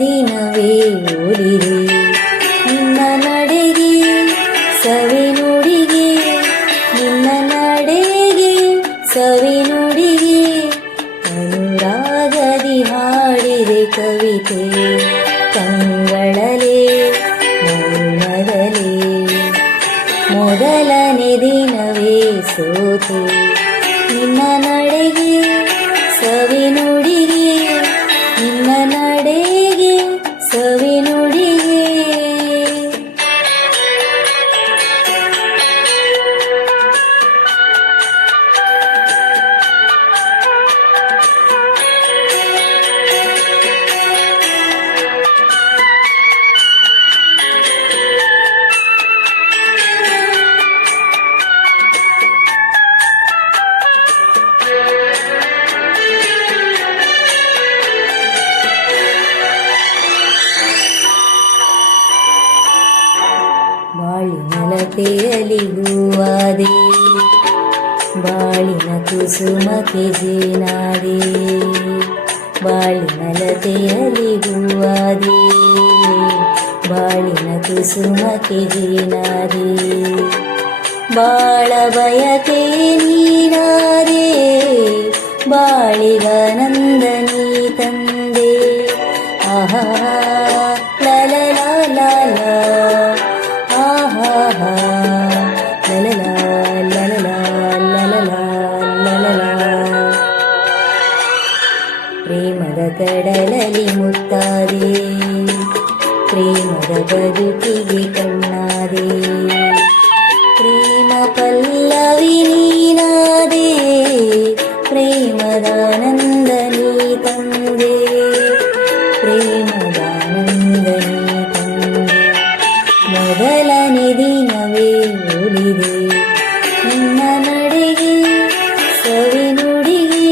ದಿನವೇ ಓದಿದೆ ನಿನ್ನ ನಡೆಗೆ ಸವಿ ನುಡಿಗೆ, ನಿನ್ನ ನಡೆಗೆ ಸವಿ ನುಡಿಗೆ ಅನುರಾಗದಿ ಹಾಡಿದೆ ಕವಿತೆ ಕಂಗಳಲೆ ಮೌನದಲೇ. ಮೊದಲನೇ ದಿನವೇ ಸೋತೆ ನಿನ್ನ ನಡೆಗೆ ಸವಿ ನುಡಿಗೆ, ನಿನ್ನ ನಡೆಗೆ ಸವಿ ನುಡಿಗೆ. ಬಾಳಿನಲತೆಯಲಿ ಹೂವಾದೆ, ಬಾಳಿನ ಕುಸುಮಕ್ಕೆ ಜೇನಾದೆ. ಬಾಳಿನಲತೆಯಲಿ ಹೂವಾದೆ, ಬಾಳಿನ ಕುಸುಮಕ್ಕೆ ಜೇನಾದೆ. ಬಾಳ ಬಯಕೆ ನೀನಾದೆ, ಬಾಳಿಗಾನಂದ ನೀ ತಂದೆ. ಆಹಾ ಲಲ ಲ ಪ್ರೇಮದ ಕಡಲಲ್ಲಿ ಮುತ್ತಾದೆ, ಪ್ರೇಮದ ಬದುಕಿಗೆ ಕಣ್ಣಾದೆ. ಪ್ರೇಮ ಪಲ್ಲವಿ ನೀನಾದೆ, ಪ್ರೇಮದಾನಂದ ನೀ ತಂದೆ. ಪ್ರೇಮದಾನಂದ ನೀ ತಂದೆ. ಮೊದಲನೇ ದಿನವೇ ಒಲಿದೆ ನಿನ್ನ ನಡೆಗೆ ಸವಿ ನುಡಿಗೆ,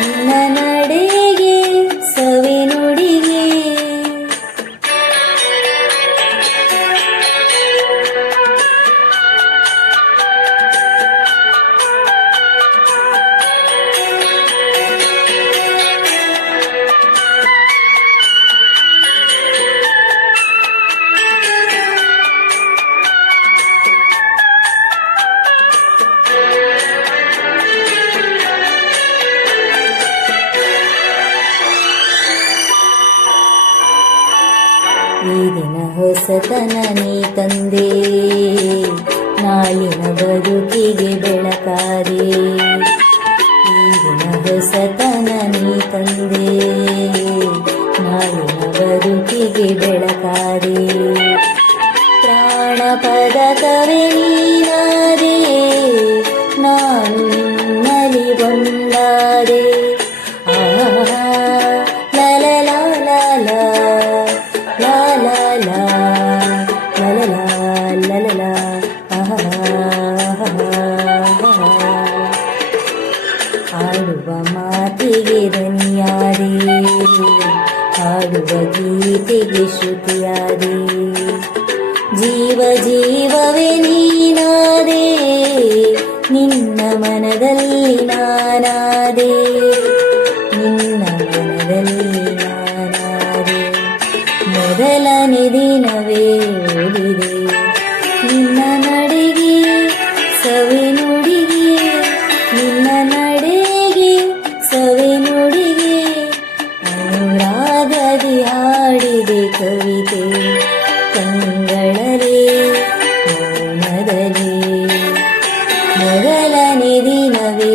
ನಿನ್ನ ನಡೆಗೆ ಸವಿ ನುಡಿಗೆ. ಈ ದಿನ ಹೊಸತನ ನೀ ತಂದೆ, ನಾಳಿನ ಬದುಕಿಗೆ ಬೆಳಕಾದೆ. ಈ ದಿನ ಹೊಸತನ ನೀ ತಂದೆ, ನಾಳಿನ ಬದುಕಿಗೆ ಬೆಳಕಾದೆ. ಪ್ರಾಣ ಪದಕವೇ ನೀನಾದೆ, ನಾನು ನಿನ್ನಲಿ ಬಂದಾದೆ. ಹಾಡುವ ಮಾತಿಗೆ ದನಿಯಾದೆ, ಹಾಡುವ ಗೀತೆಗೆ ಶ್ರುತಿಯಾದೆ. ಜೀವ ಜೀವವೇ ನೀನಾದೆ, ನಿನ್ನ ಮನದಲ್ಲಿ ನಾನಾದೆ, ನಿನ್ನ ಮನದಲ್ಲಿ ನಾನಾದೆ. ಮೊದಲನೇ ದಿನವೇ ಒಲಿದೆ ನಿನ್ನ ನಡೆಗೆ ಸವಿ ನುಡಿಗೆ, ನಿನ್ನ ನಡೆಗೆ ಸವಿ ನುಡಿಗೆ ಅನುರಾಗದಿ ಹಾಡಿದೆ ಕವಿತೆ ಕಂಗಳಲೆ ಮೌನದಲೇ. ಮೊದಲನೇ ದಿನವೇ